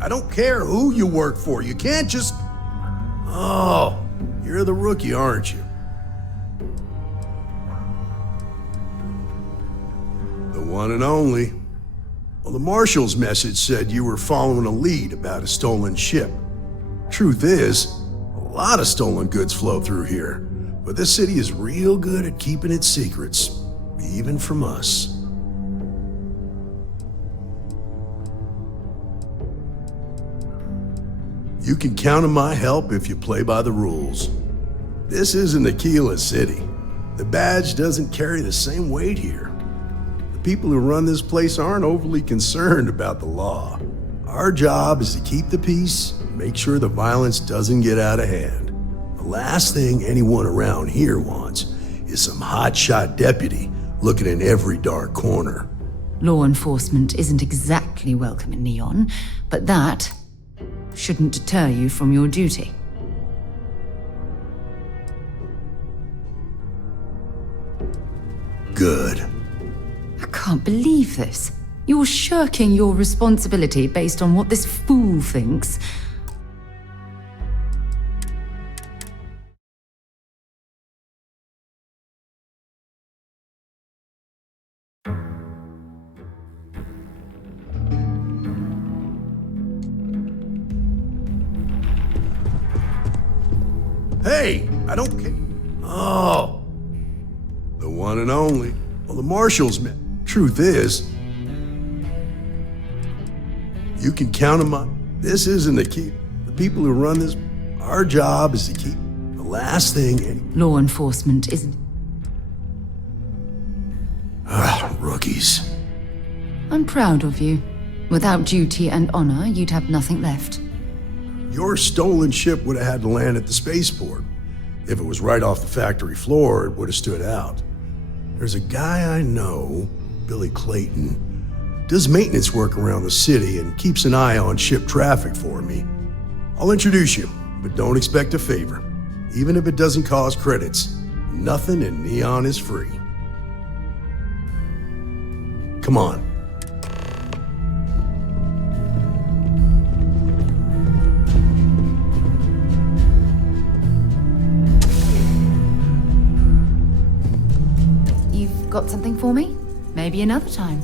I don't care who you work for. You can't just... Oh, you're the rookie, aren't you? The one and only. Well, the marshal's message said you were following a lead about a stolen ship. Truth is, a lot of stolen goods flow through here, but this city is real good at keeping its secrets, even from us. You can count on my help if you play by the rules. This isn't Aquila City. The badge doesn't carry the same weight here. The people who run this place aren't overly concerned about the law. Our job is to keep the peace and make sure the violence doesn't get out of hand. The last thing anyone around here wants is some hotshot deputy looking in every dark corner. Law enforcement isn't exactly welcome in Neon, but that shouldn't deter you from your duty. Good. I can't believe this. You're shirking your responsibility based on what this fool thinks. Hey, I don't care. Oh, the one and only. Well, the marshal's met. Truth is, you can count on my... This isn't the key. The people who run this... Our job is to keep the last thing in... Law enforcement isn't... Rookies. I'm proud of you. Without duty and honor, you'd have nothing left. Your stolen ship would have had to land at the spaceport. If it was right off the factory floor, it would have stood out. There's a guy I know, Billy Clayton, does maintenance work around the city and keeps an eye on ship traffic for me. I'll introduce you, but don't expect a favor. Even if it doesn't cost credits, nothing in Neon is free. Come on. Got something for me? Maybe another time.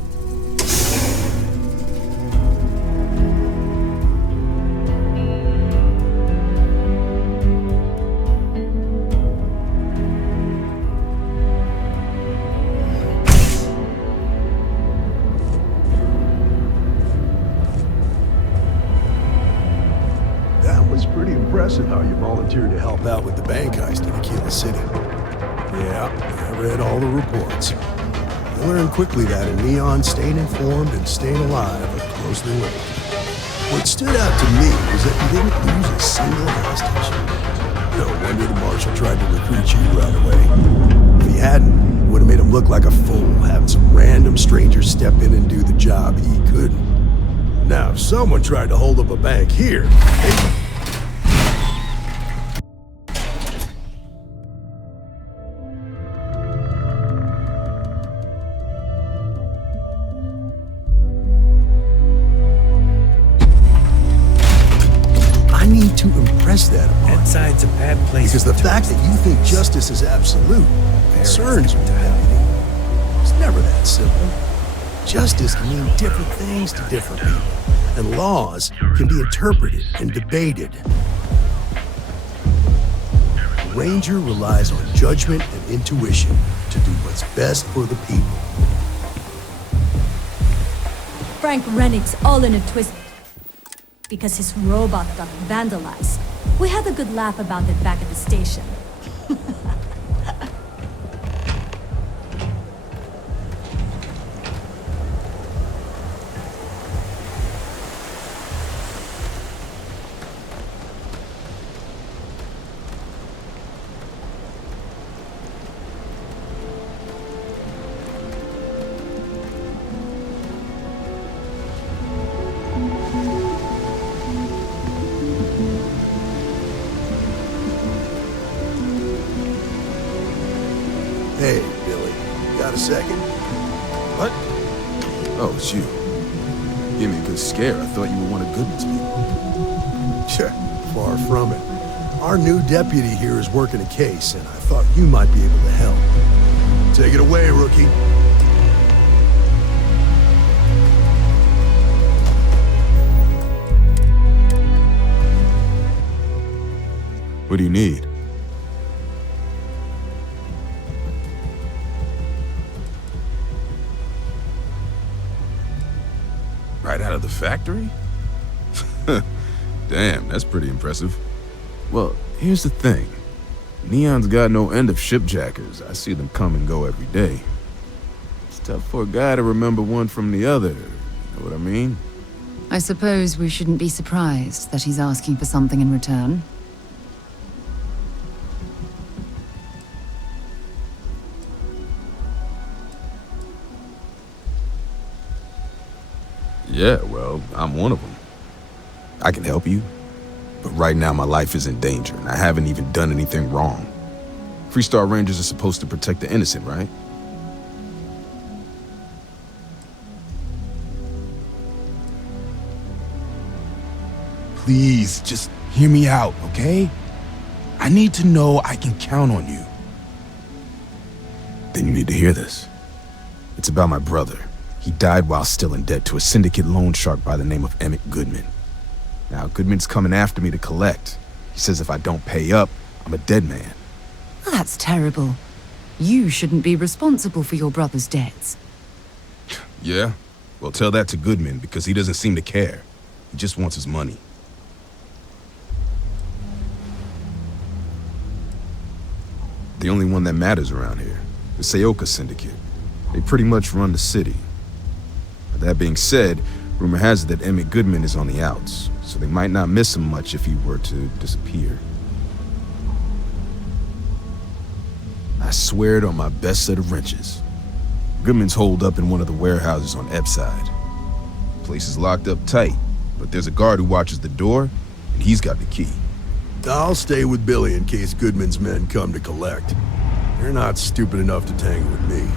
That was pretty impressive how you volunteered to help out with the bank heist in Aquila City. Yeah, I read all the reports. I learned quickly that in Neon, staying informed and staying alive are closely linked. What stood out to me was that you didn't lose a single hostage. No wonder the marshal tried to recruit you right away. If he hadn't, it would have made him look like a fool, having some random stranger step in and do the job he couldn't. Now, if someone tried to hold up a bank here, to impress that upon you. Bedside's a bad place. Because the fact that you think justice is absolute concerns me, deputy. It's never that simple. Justice can mean different things to different people, and laws can be interpreted and debated. A ranger relies on judgment and intuition to do what's best for the people. Frank Rennick's all in a twist because his robot got vandalized. We had a good laugh about it back at the station. Hey, Billy, got a second? What? Oh, it's you. gave me a good scare. I thought you were one of Goodman's people. Far from it. Our new deputy here is working a case, and I thought you might be able to help. Take it away, rookie. What do you need? Right out of the factory? Damn, that's pretty impressive. Well, here's the thing. Neon's got no end of shipjackers. I see them come and go every day. It's tough for a guy to remember one from the other. You know what I mean? I suppose we shouldn't be surprised that he's asking for something in return. Yeah, well, I'm one of them. I can help you, but right now my life is in danger, and I haven't even done anything wrong. Freestar Rangers are supposed to protect the innocent, right? Please, just hear me out, okay? I need to know I can count on you. Then you need to hear this. It's about my brother. He died while still in debt to a syndicate loan shark by the name of Emmett Goodman. Now, Goodman's coming after me to collect. He says if I don't pay up, I'm a dead man. That's terrible. You shouldn't be responsible for your brother's debts. Yeah? Well, tell that to Goodman, because he doesn't seem to care. He just wants his money. The only one that matters around here, the Seoka Syndicate. They pretty much run the city. That being said, rumor has it that Emmett Goodman is on the outs, so they might not miss him much if he were to disappear. I swear it on my best set of wrenches. Goodman's holed up in one of the warehouses on Epps side. The place is locked up tight, but there's a guard who watches the door, and he's got the key. I'll stay with Billy in case Goodman's men come to collect. They're not stupid enough to tangle with me.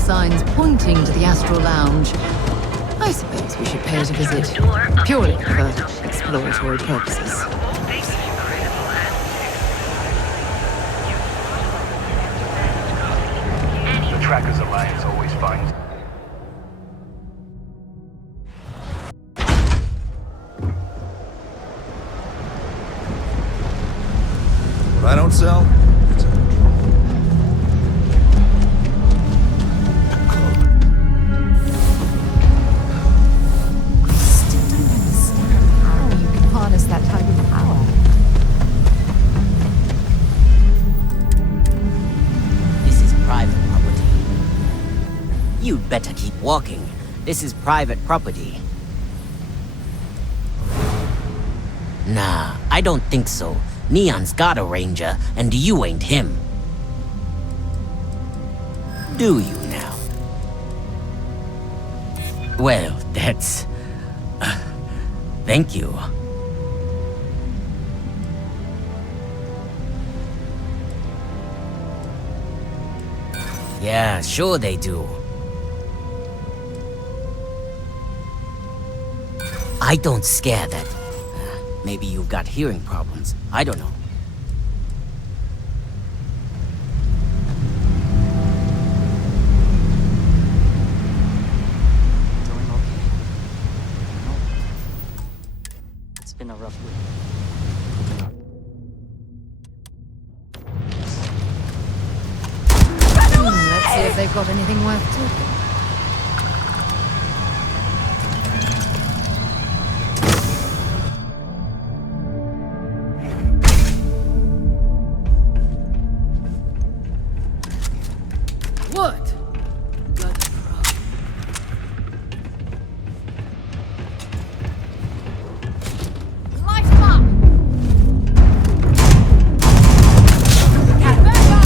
Signs pointing to the Astral Lounge. I suppose we should pay it a visit, purely for exploratory purposes. The Trackers Alliance always finds. What I don't sell? That type of power. This is private property. You'd better keep walking. This is private property. Nah, I don't think so. Neon's got a ranger, and you ain't him. Do you now? Well, that's... thank you. Yeah, sure they do. I don't scare that. Maybe you've got hearing problems. I don't know. Doing okay? No. It's been a rough week. Let's see if they've got anything worth talking. What? Got a problem. Light him up! Get back up!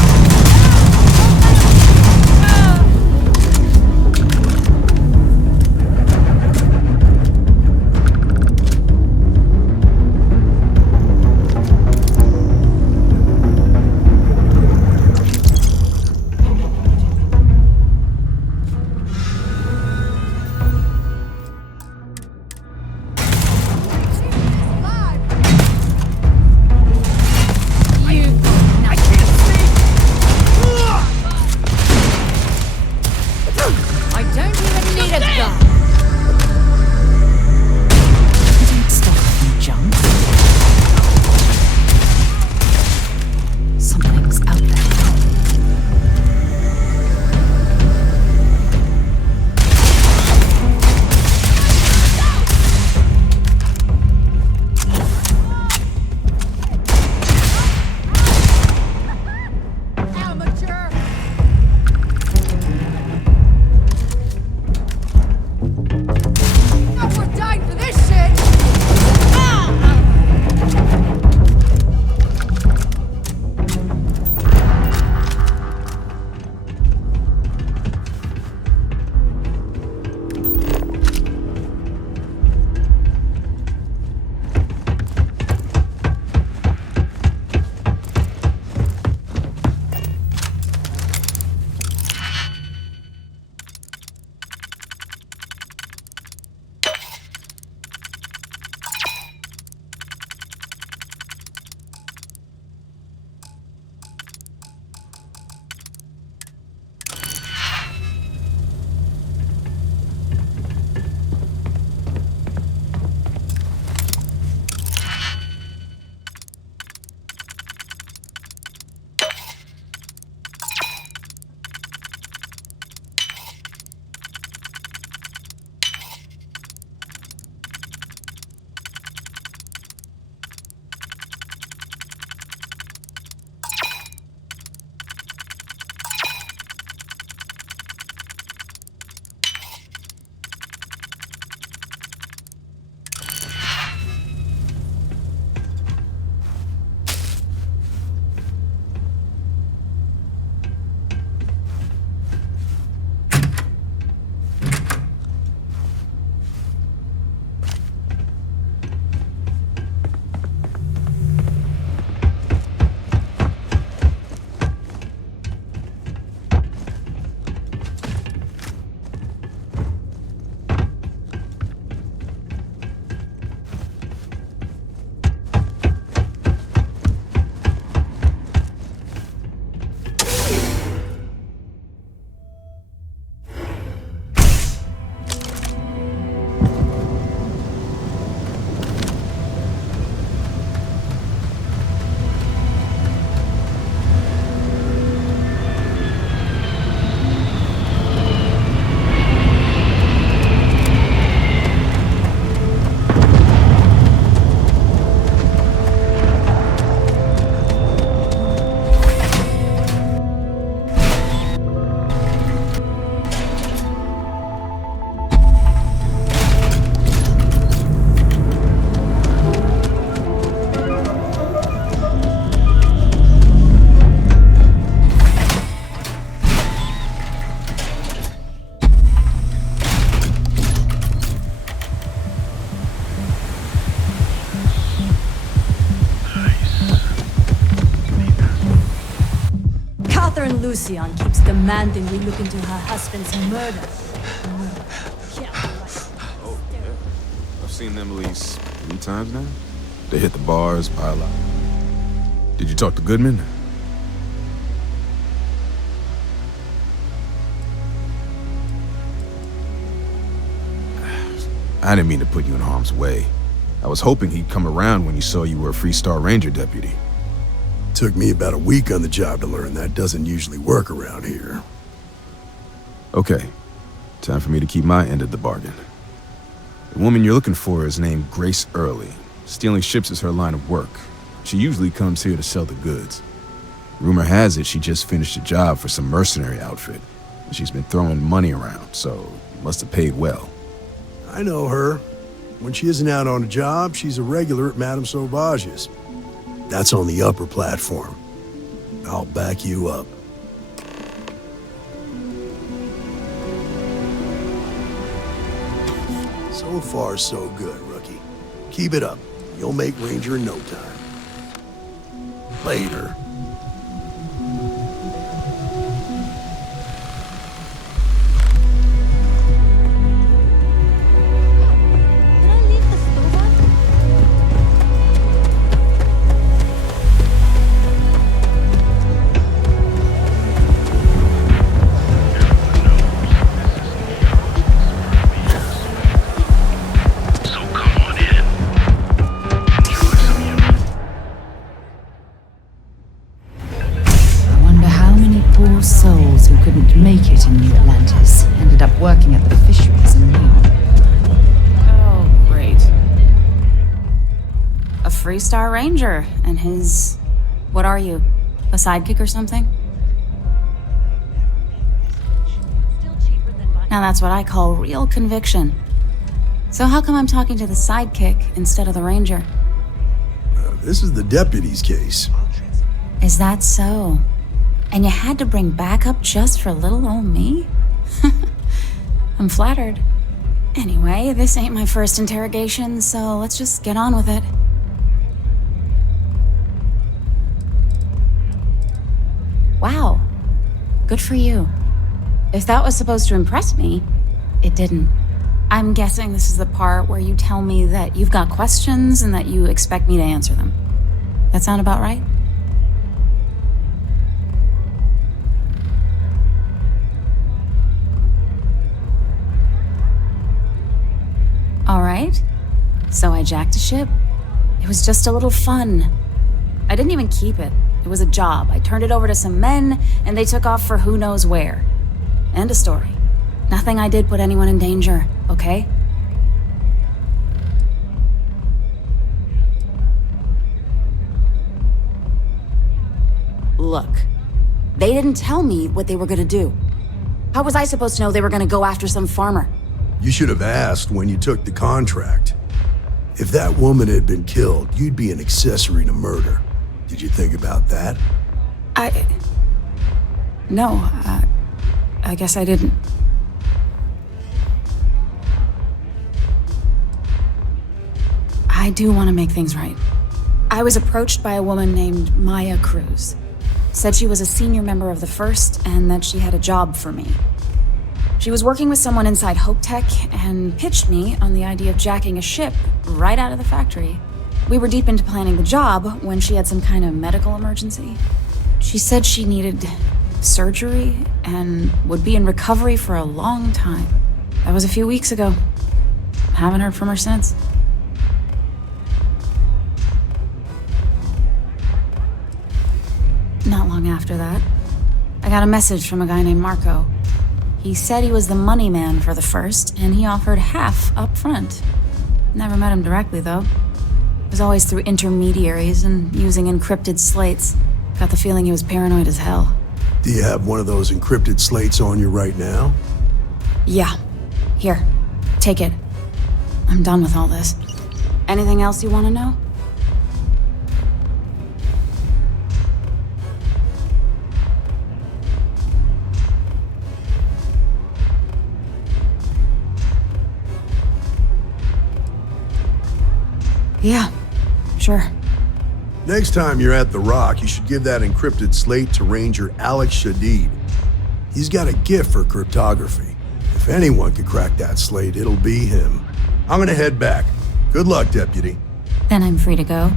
Lucien keeps demanding we look into her husband's murder. I've seen them at least 3 times now. They hit the bars, pile out. Did you talk to Goodman? I didn't mean to put you in harm's way. I was hoping he'd come around when he saw you were a Freestar Ranger deputy. Took me about a week on the job to learn that doesn't usually work around here. Okay, time for me to keep my end of the bargain. The woman you're looking for is named Grace Early. Stealing ships is her line of work. She usually comes here to sell the goods. Rumor has it she just finished a job for some mercenary outfit. She's been throwing money around, so must have paid well. I know her. When she isn't out on a job, she's a regular at Madame Sauvage's. That's on the upper platform. I'll back you up. So far, so good, rookie. Keep it up. You'll make Ranger in no time. Later. Did I leave the stove on? So come on in. Enjoy some of your... I wonder how many poor souls who couldn't make it in New Atlantis ended up working at the fisheries in Neon. Oh, great. A Freestar Ranger and his... What are you? A sidekick or something? Now that's what I call real conviction. So how come I'm talking to the sidekick instead of the Ranger? This is the deputy's case. Is that so? And you had to bring backup just for little old me? I'm flattered. Anyway, this ain't my first interrogation, so let's just get on with it. Wow. Good for you. If that was supposed to impress me, it didn't. I'm guessing this is the part where you tell me that you've got questions and that you expect me to answer them. That sound about right? All right. So I jacked a ship. It was just a little fun. I didn't even keep it. It was a job. I turned it over to some men, and they took off for who knows where. End of story. Nothing I did put anyone in danger, okay? Look, they didn't tell me what they were gonna do. How was I supposed to know they were gonna go after some farmer? You should have asked when you took the contract. If that woman had been killed, you'd be an accessory to murder. Did you think about that? No, I guess I didn't. I do want to make things right. I was approached by a woman named Maya Cruz. Said she was a senior member of the First and that she had a job for me. She was working with someone inside Hope Tech and pitched me on the idea of jacking a ship right out of the factory. We were deep into planning the job when she had some kind of medical emergency. She said she needed surgery and would be in recovery for a long time. That was a few weeks ago. Haven't heard from her since. Not long after that, I got a message from a guy named Marco. He said he was the money man for the First, and he offered half up front. Never met him directly, though. It was always through intermediaries and using encrypted slates. Got the feeling he was paranoid as hell. Do you have one of those encrypted slates on you right now? Yeah. Here, take it. I'm done with all this. Anything else you want to know? Yeah, sure. Next time you're at the Rock, you should give that encrypted slate to Ranger Alex Shadid. He's got a gift for cryptography. If anyone could crack that slate, it'll be him. I'm gonna head back. Good luck, Deputy. Then I'm free to go.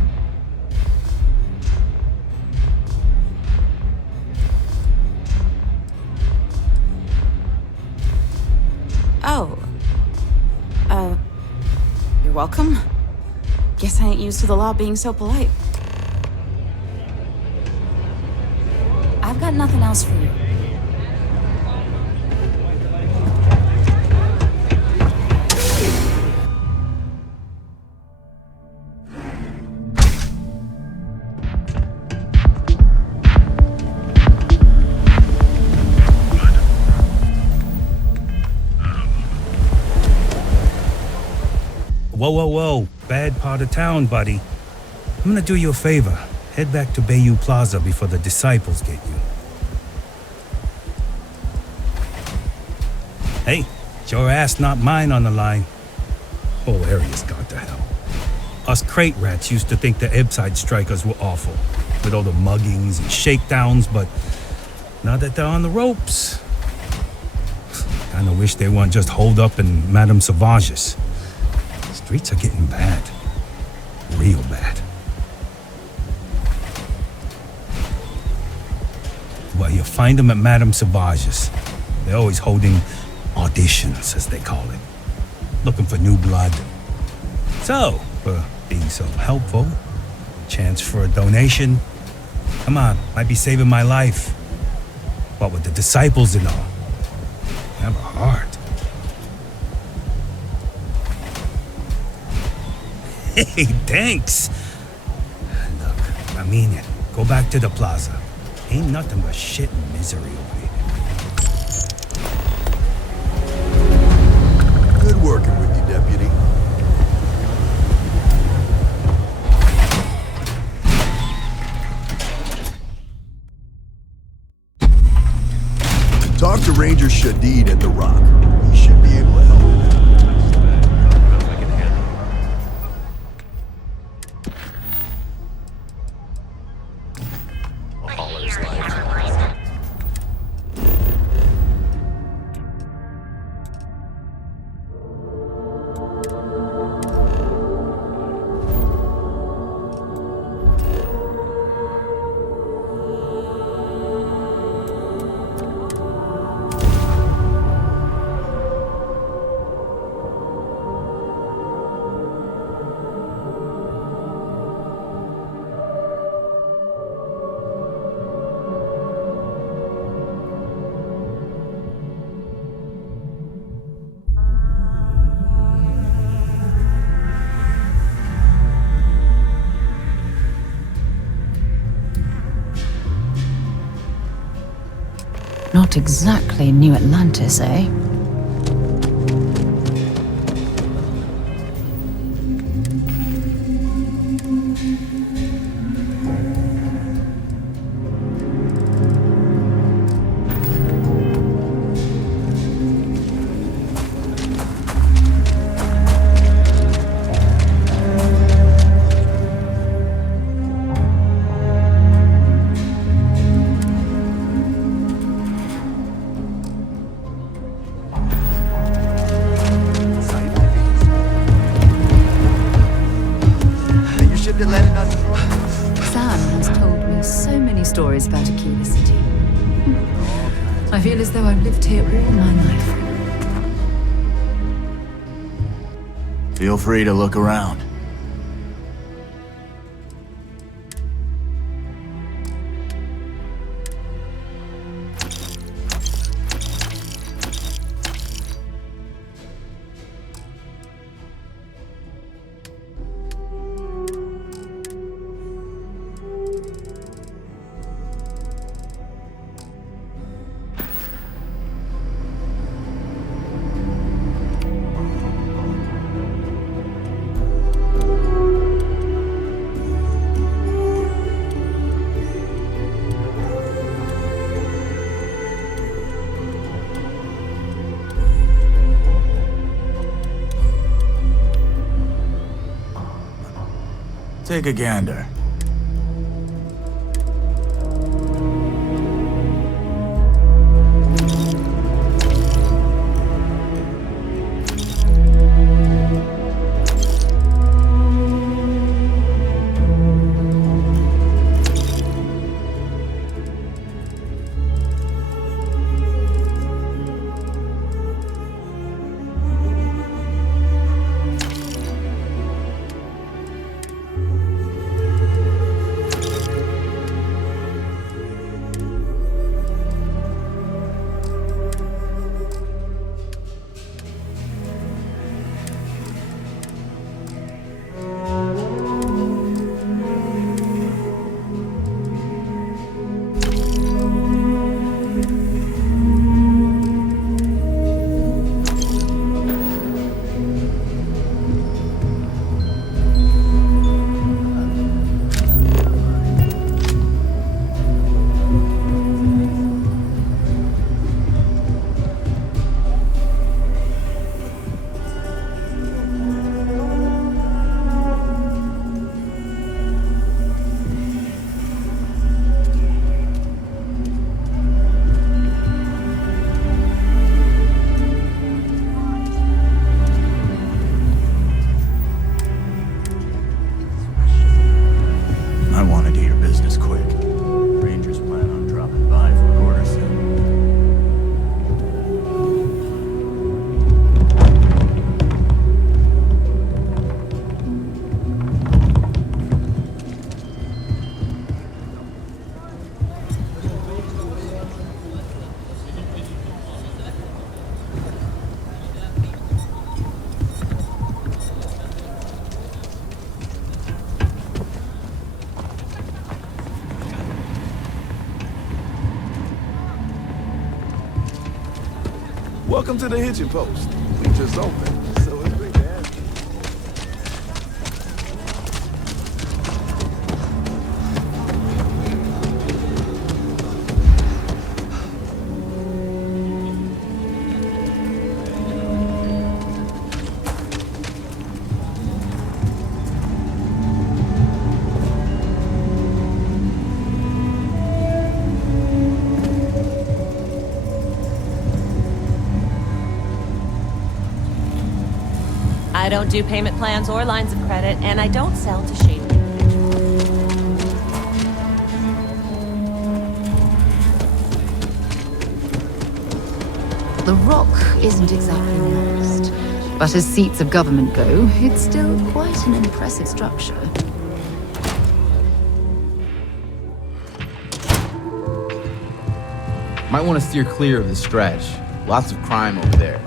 Oh. You're welcome. Guess I ain't used to the law being so polite. I've got nothing else for you. Whoa. Bad part of town, buddy. I'm gonna do you a favor. Head back to Bayou Plaza before the disciples get you. Hey, it's your ass, not mine on the line. Whole area's gone to hell. Us crate rats used to think the Ebbside strikers were awful, with all the muggings and shakedowns, but now that they're on the ropes, kinda wish they weren't just holed up in Madame Sauvage's. Streets are getting bad. Real bad. Well, you'll find them at Madame Sauvage's. They're always holding auditions, as they call it. Looking for new blood. So, for being so helpful, chance for a donation. Come on, might be saving my life. What with the disciples and all. Have a heart. Hey, thanks. Look, I mean it. Go back to the plaza. Ain't nothing but shit and misery over here. Good working with you, Deputy. Talk to Ranger Shadid at the Rock. He should be able to help you. Not exactly New Atlantis, eh? Sam has told me so many stories about Aquila City. I feel as though I've lived here all my life. Feel free to look around. Take a gander. Welcome to the hitching post. We just opened, so it's great to have you. I don't do payment plans or lines of credit, and I don't sell to shady. The Rock isn't exactly modest, but as seats of government go, it's still quite an impressive structure. Might want to steer clear of the stretch. Lots of crime over there.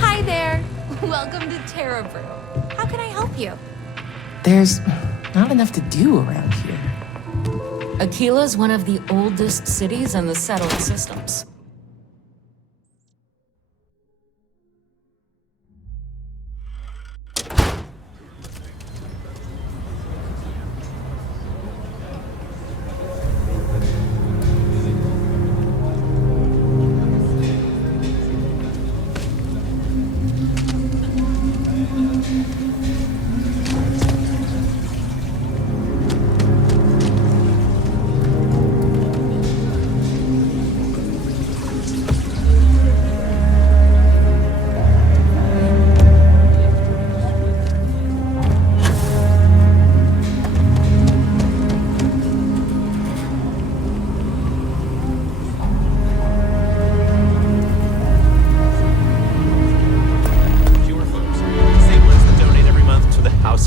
Hi there. Welcome to Terra Brew. How can I help you? There's not enough to do around here. Aquila's one of the oldest cities in the settled systems.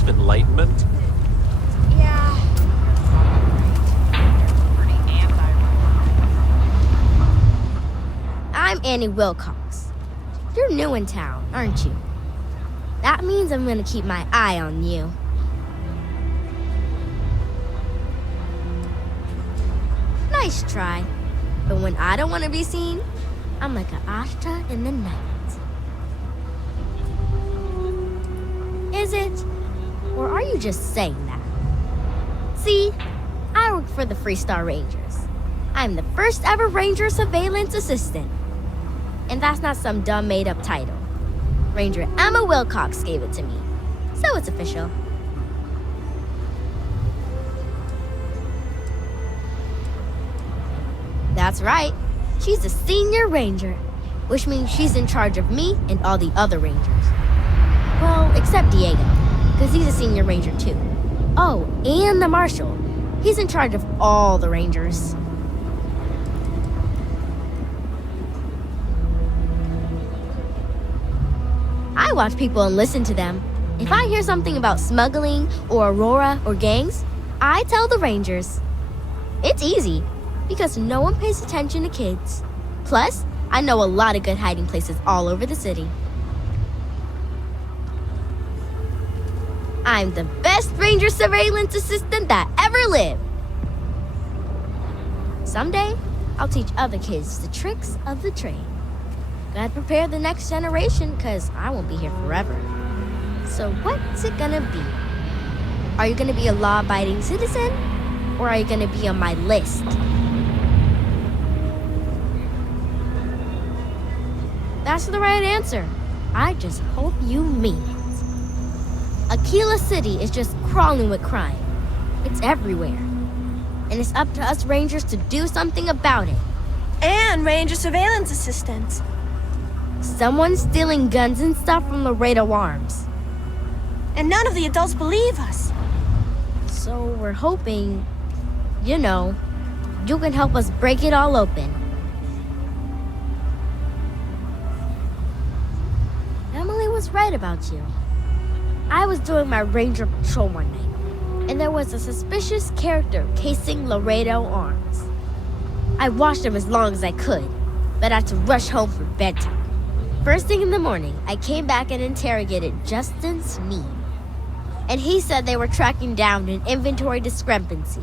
Enlightenment? Yeah. I'm Annie Wilcox. You're new in town, aren't you? That means I'm gonna keep my eye on you. Nice try. But when I don't want to be seen, I'm like an ashtra in the night. Is it? Or are you just saying that? See, I work for the Freestar Rangers. I'm the first ever Ranger Surveillance Assistant. And that's not some dumb made-up title. Ranger Emma Wilcox gave it to me, so it's official. That's right. She's a senior ranger, which means she's in charge of me and all the other rangers. Well, except Diego, because he's a senior ranger too. Oh, and the marshal. He's in charge of all the rangers. I watch people and listen to them. If I hear something about smuggling or Aurora or gangs, I tell the rangers. It's easy, because no one pays attention to kids. Plus, I know a lot of good hiding places all over the city. I'm the best Ranger Surveillance Assistant that ever lived. Someday, I'll teach other kids the tricks of the trade. Gotta prepare the next generation, because I won't be here forever. So what's it gonna be? Are you gonna be a law-abiding citizen? Or are you gonna be on my list? That's the right answer. I just hope you mean it. Aquila City is just crawling with crime. It's everywhere. And it's up to us Rangers to do something about it. And Ranger Surveillance Assistants. Someone's stealing guns and stuff from Laredo Arms. And none of the adults believe us. So we're hoping, you know, you can help us break it all open. Emily was right about you. I was doing my ranger patrol one night, and there was a suspicious character casing Laredo Arms. I watched him as long as I could, but I had to rush home for bedtime. First thing in the morning, I came back and interrogated Justin Sneed. And he said they were tracking down an inventory discrepancy.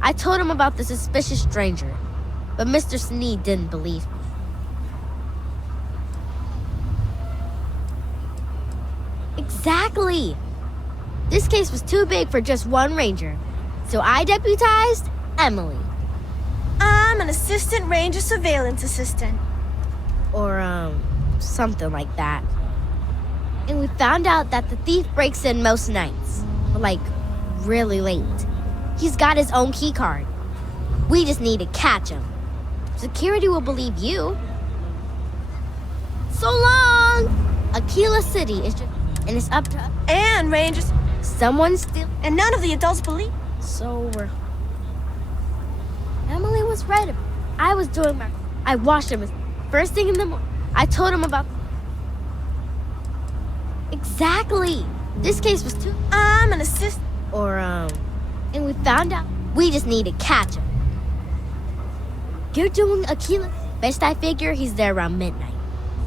I told him about the suspicious stranger, but Mr. Sneed didn't believe me. Exactly! This case was too big for just one ranger, so I deputized Emily. I'm an assistant ranger surveillance assistant. Or, something like that. And we found out that the thief breaks in most nights, like, really late. He's got his own key card. We just need to catch him. Security will believe you. So long! Aquila City is just, and it's up to... And rangers... Someone still... And none of the adults believe... So we're... Emily was right. I was doing my... I watched him first thing in the morning. I told him about... Exactly! This case was too... I'm an assistant... Or, And we found out we just need to catch him. You're doing Aquila. Best I figure he's there around midnight.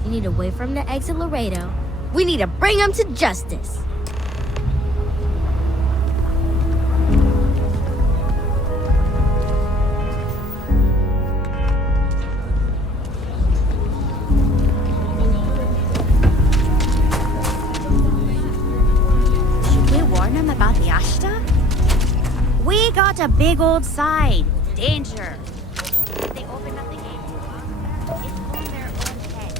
We need to wait for him to exit Laredo. We need to bring him to justice. Should we warn him about the Ashta? We got a big old sign. Danger. If they open up the gate, it's on their own head.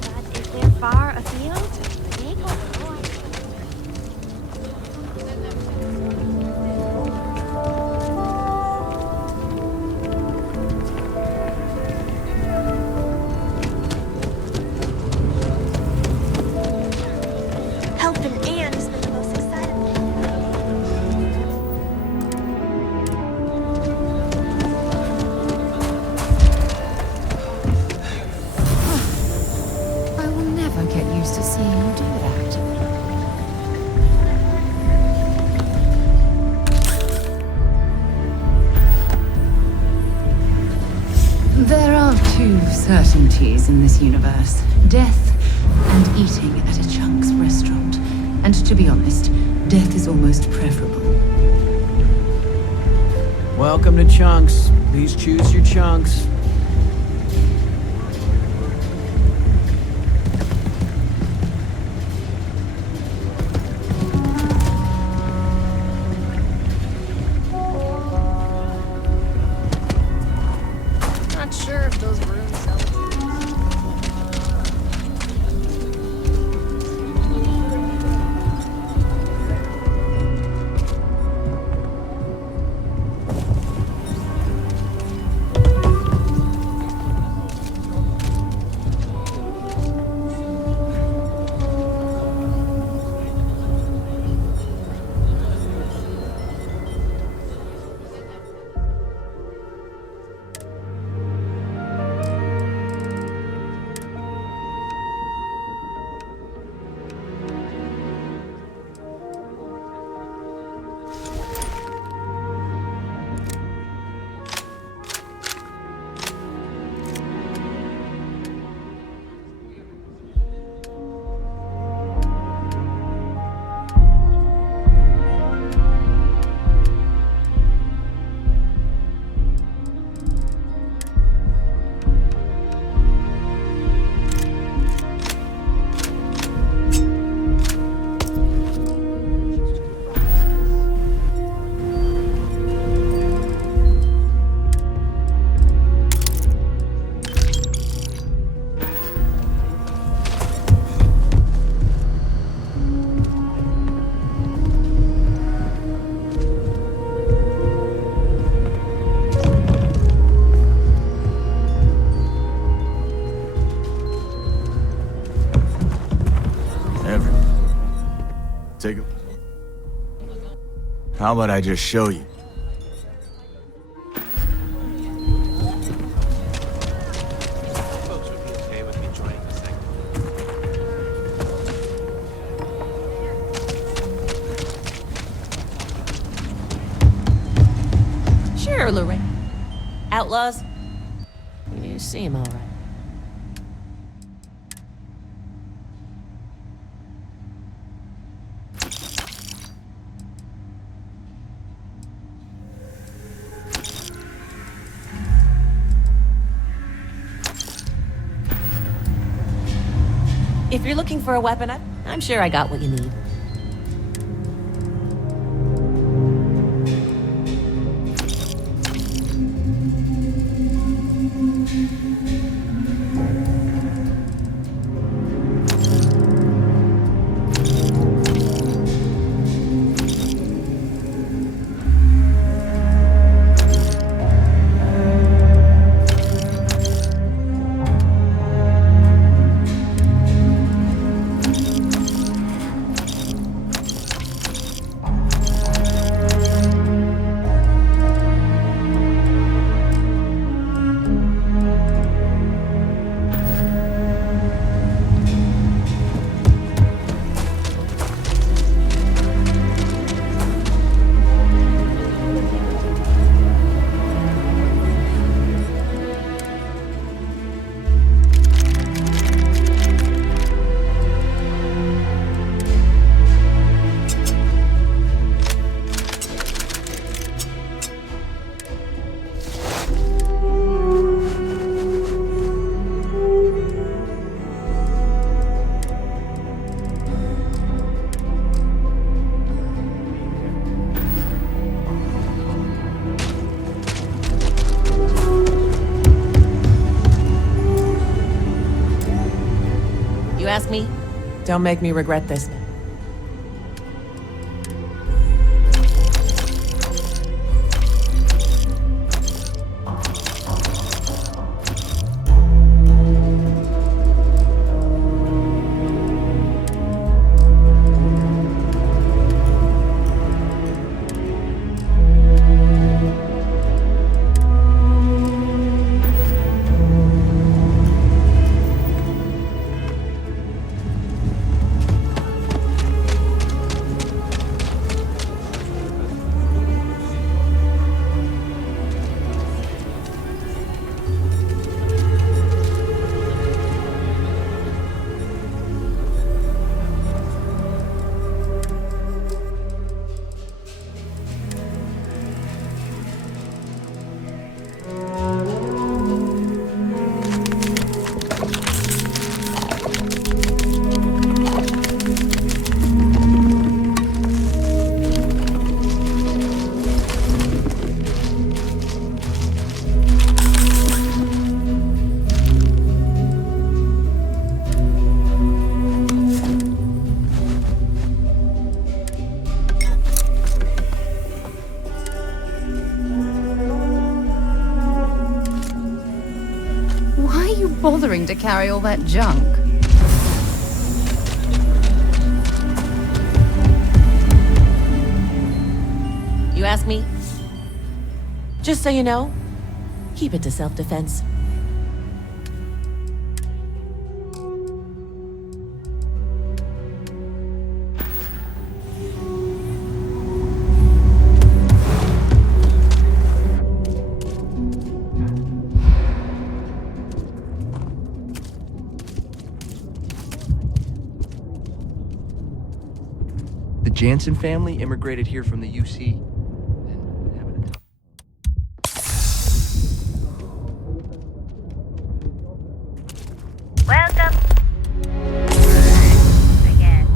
But if they're far afield, they go for it. Helping Anne has been the most exciting. I will never get used to seeing you do that. There are two certainties in this universe: death and eating at a Chunks restaurant. And to be honest, death is almost preferable. Welcome to Chunks. Please choose your chunks. Not sure if those rooms sell. Take it. How about I just show you? Folks would be okay with me joining the second. Sure, Lorraine. Outlaws? You seem all right. If you're looking for a weapon, I'm sure I got what you need. You ask me? Don't make me regret this. Bothering to carry all that junk. You ask me? Just so you know, keep it to self-defense. The Jansen family immigrated here from the UC. Welcome. Again.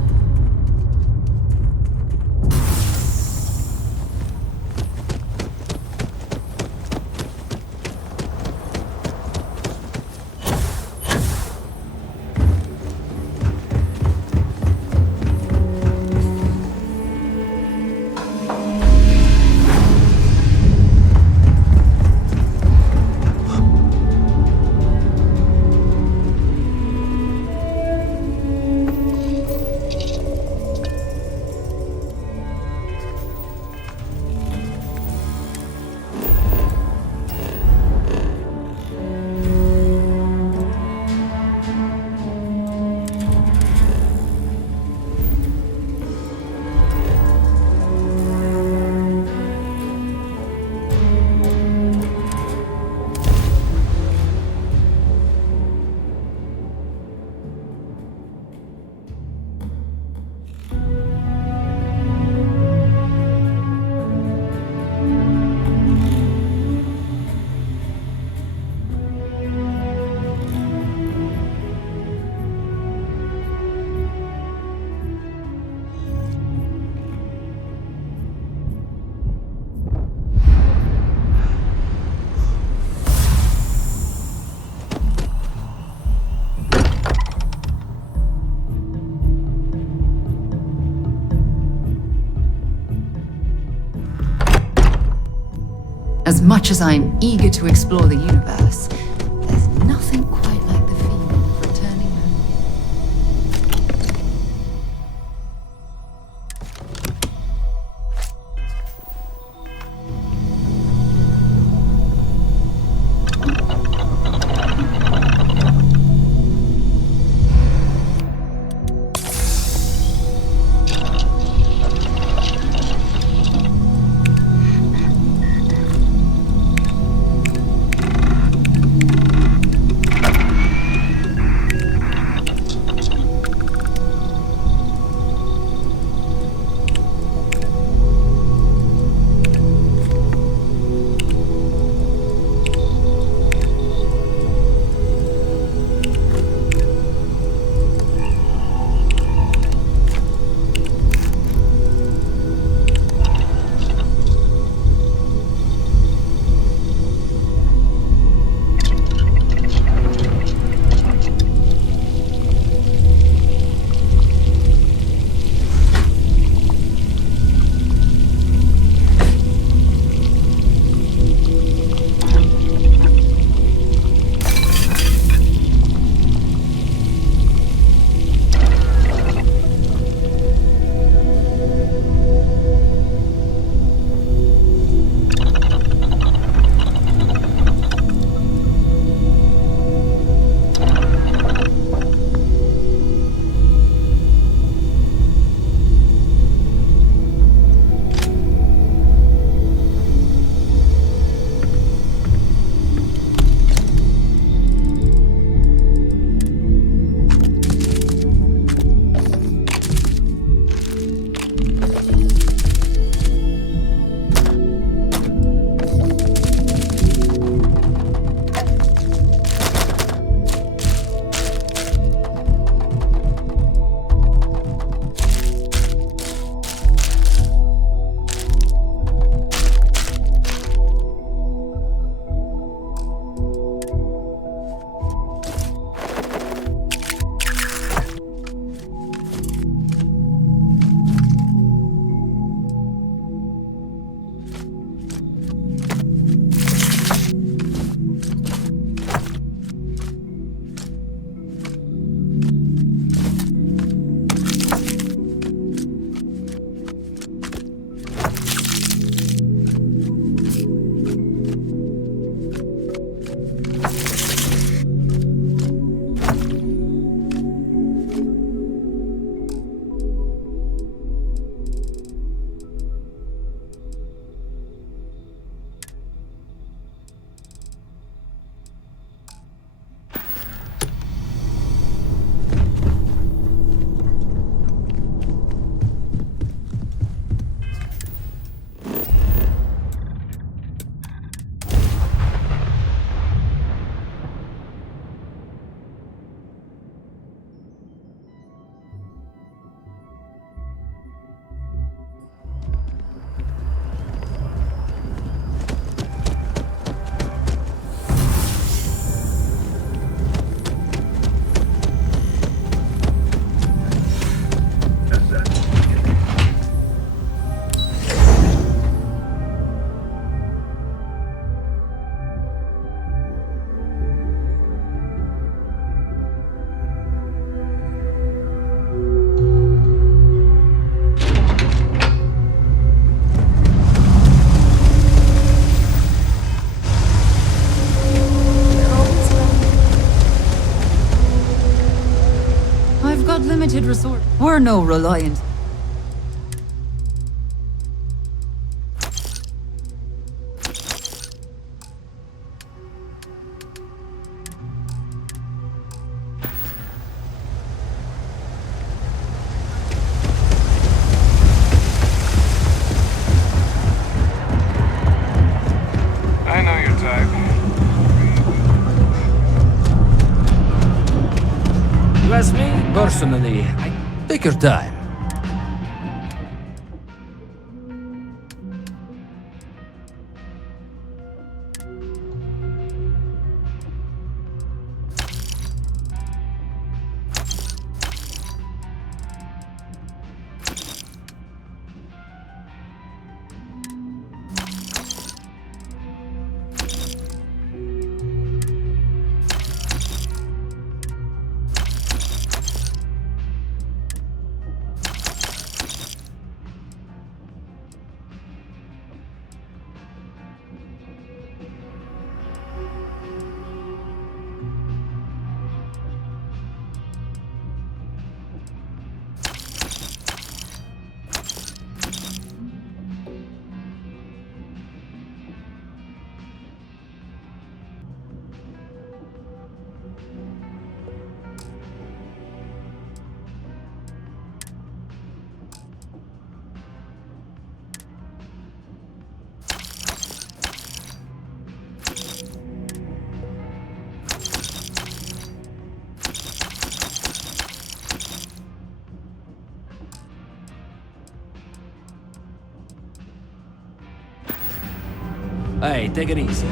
As much as I'm eager to explore the universe, there's nothing quite like the feeling of returning home. limited resort. We're no reliant. I know your type. You ask me, personally, I take your time. Hey, take it easy.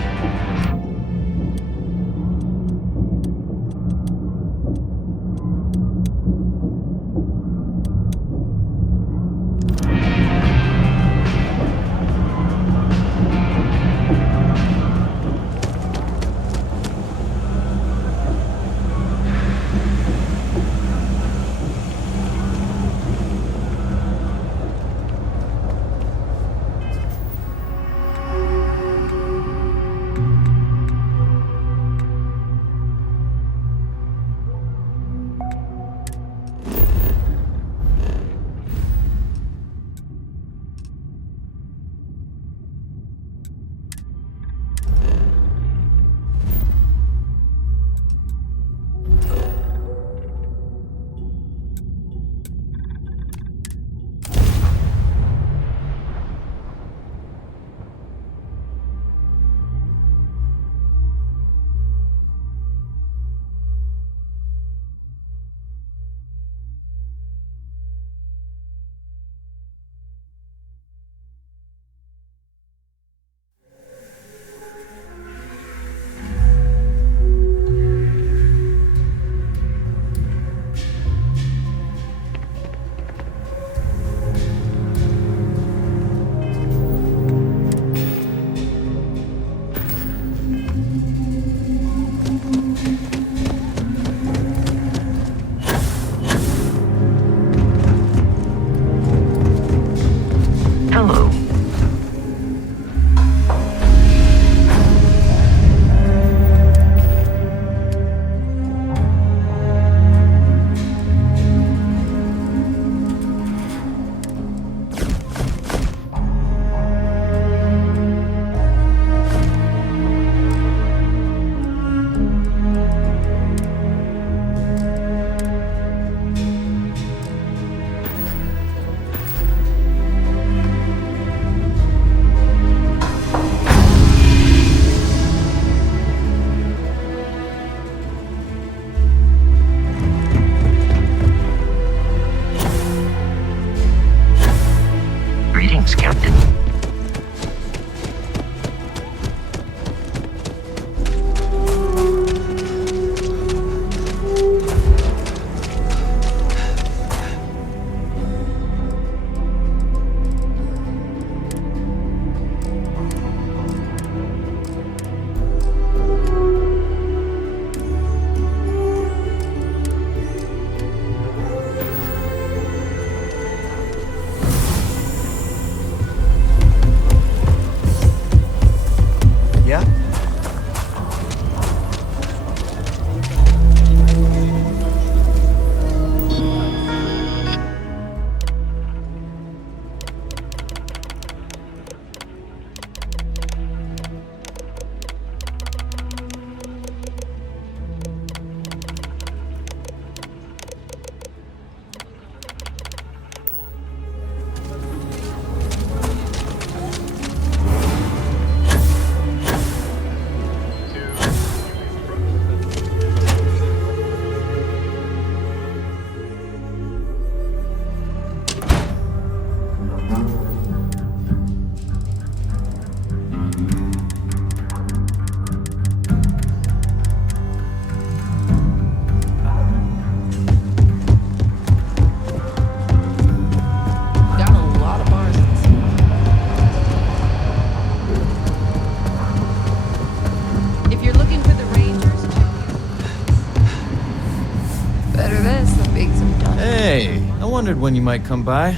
Wondered when you might come by.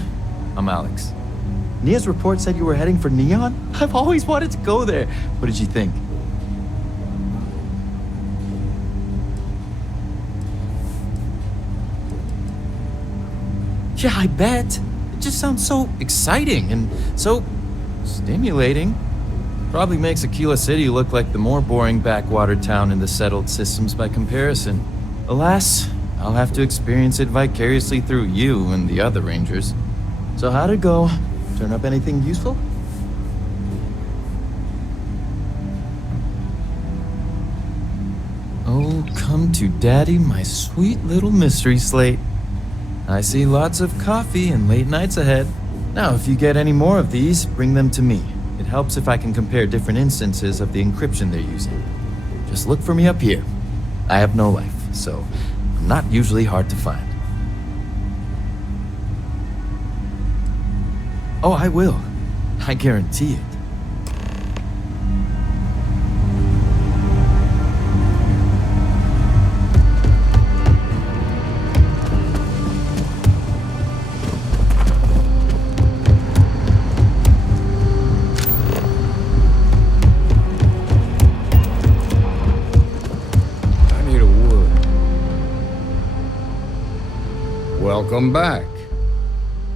I'm Alex. Nia's report said you were heading for Neon? I've always wanted to go there. What did you think? Yeah, I bet. It just sounds so exciting and so stimulating. Probably makes Aquila City look like the more boring backwater town in the settled systems by comparison. Alas, I'll have to experience it vicariously through you and the other rangers. So how'd it go? Turn up anything useful? Oh, come to daddy, my sweet little mystery slate. I see lots of coffee and late nights ahead. Now, if you get any more of these, bring them to me. It helps if I can compare different instances of the encryption they're using. Just look for me up here. I have no life, so I'm not usually hard to find. Oh, I will. I guarantee it. Welcome back.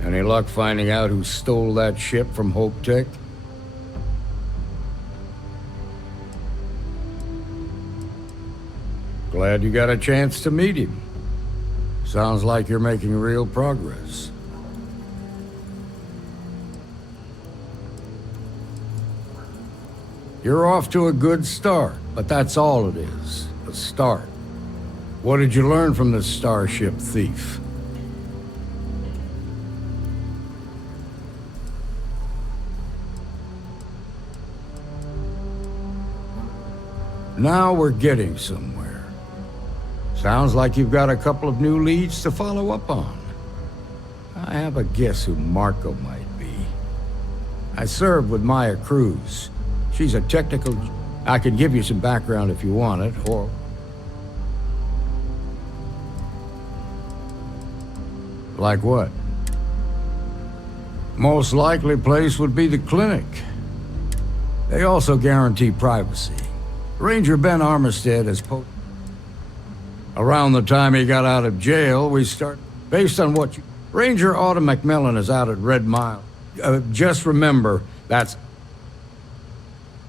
Any luck finding out who stole that ship from Hope Tech? Glad you got a chance to meet him. Sounds like you're making real progress. You're off to a good start, but that's all it is, a start. What did you learn from the starship thief? Now we're getting somewhere. Sounds like you've got a couple of new leads to follow up on. I have a guess who Marco might be. I served with Maya Cruz. She's a technical... I can give you some background if you want it, or... Like what? Most likely place would be the clinic. They also guarantee privacy. Ranger Ben Armistead has around the time he got out of jail, we start... Based on what you... Ranger Autumn McMillan is out at Red Mile. Just remember, that's...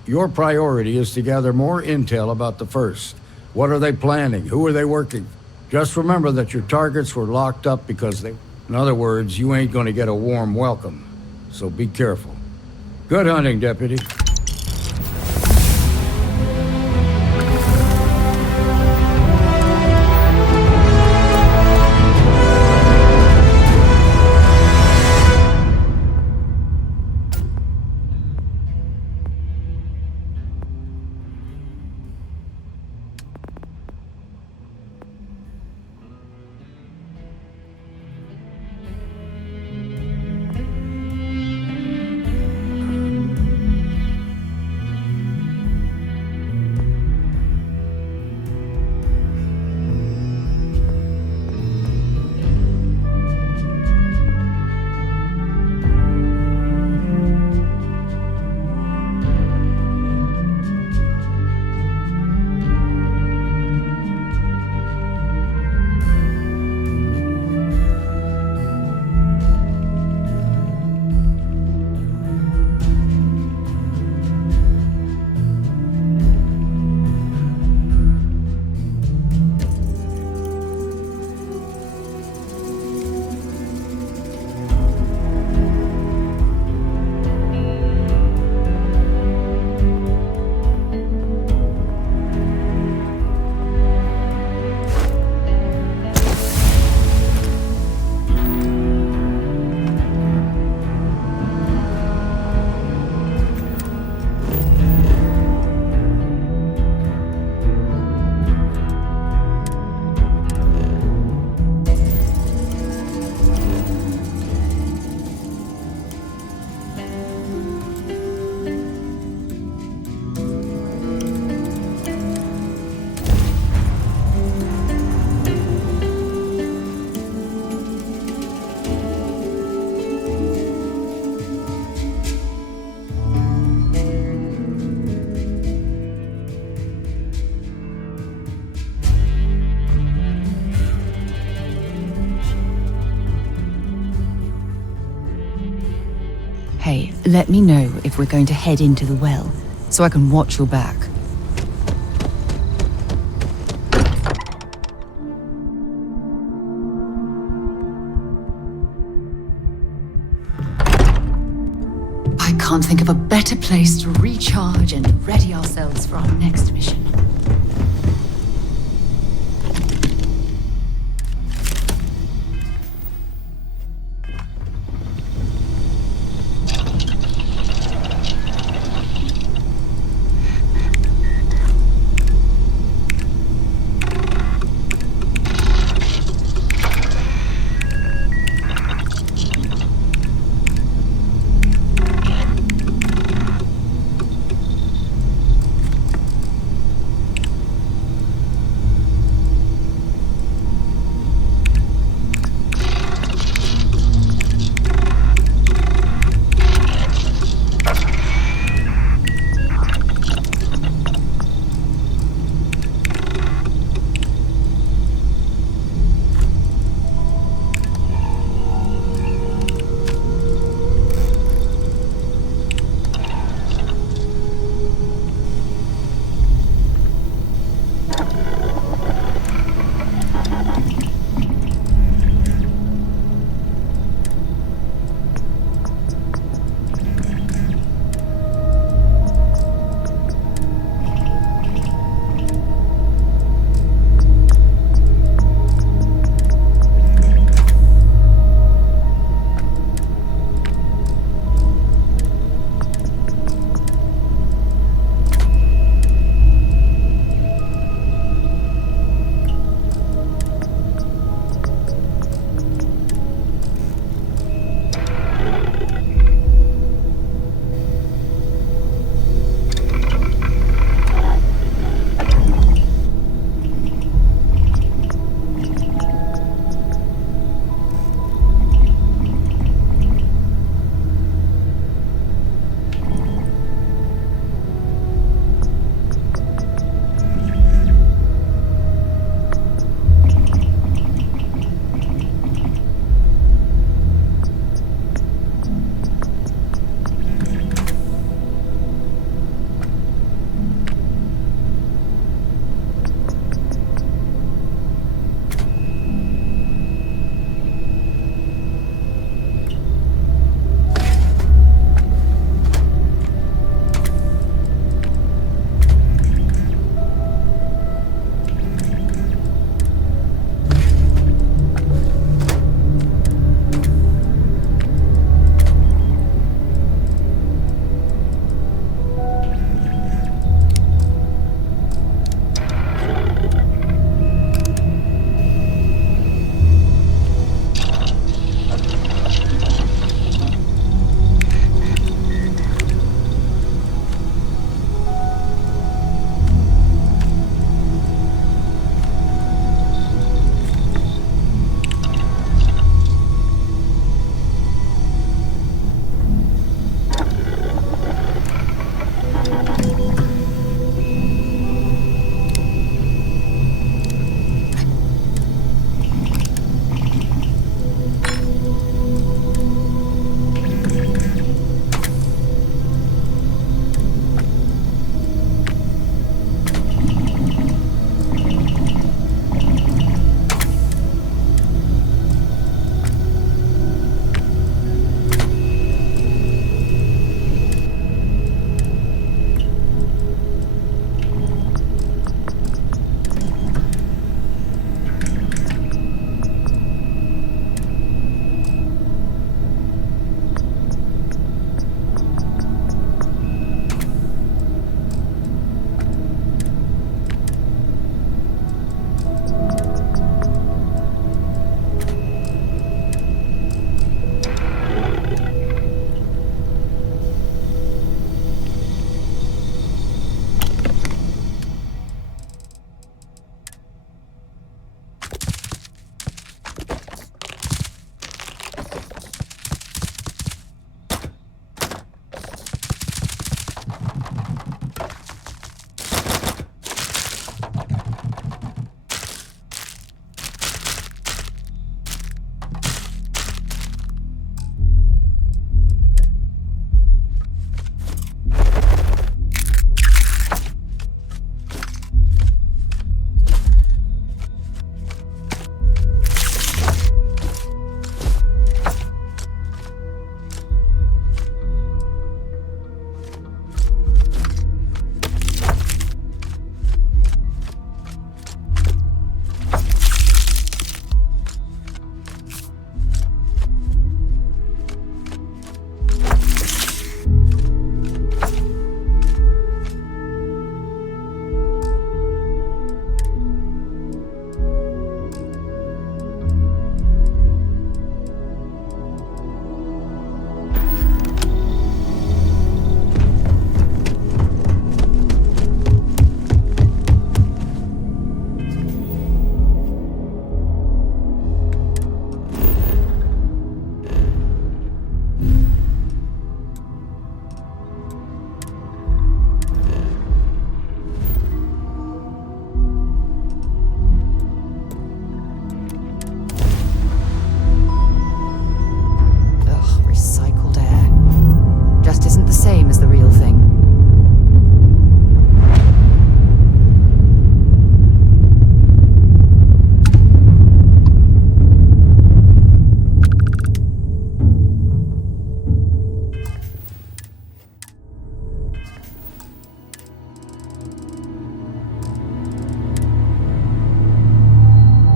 Your priority is to gather more intel about the First. What are they planning? Who are they working? Just remember that your targets were locked up because they... In other words, you ain't gonna get a warm welcome. So be careful. Good hunting, Deputy. Hey, let me know if we're going to head into the well, so I can watch your back. I can't think of a better place to recharge and ready ourselves for our next mission.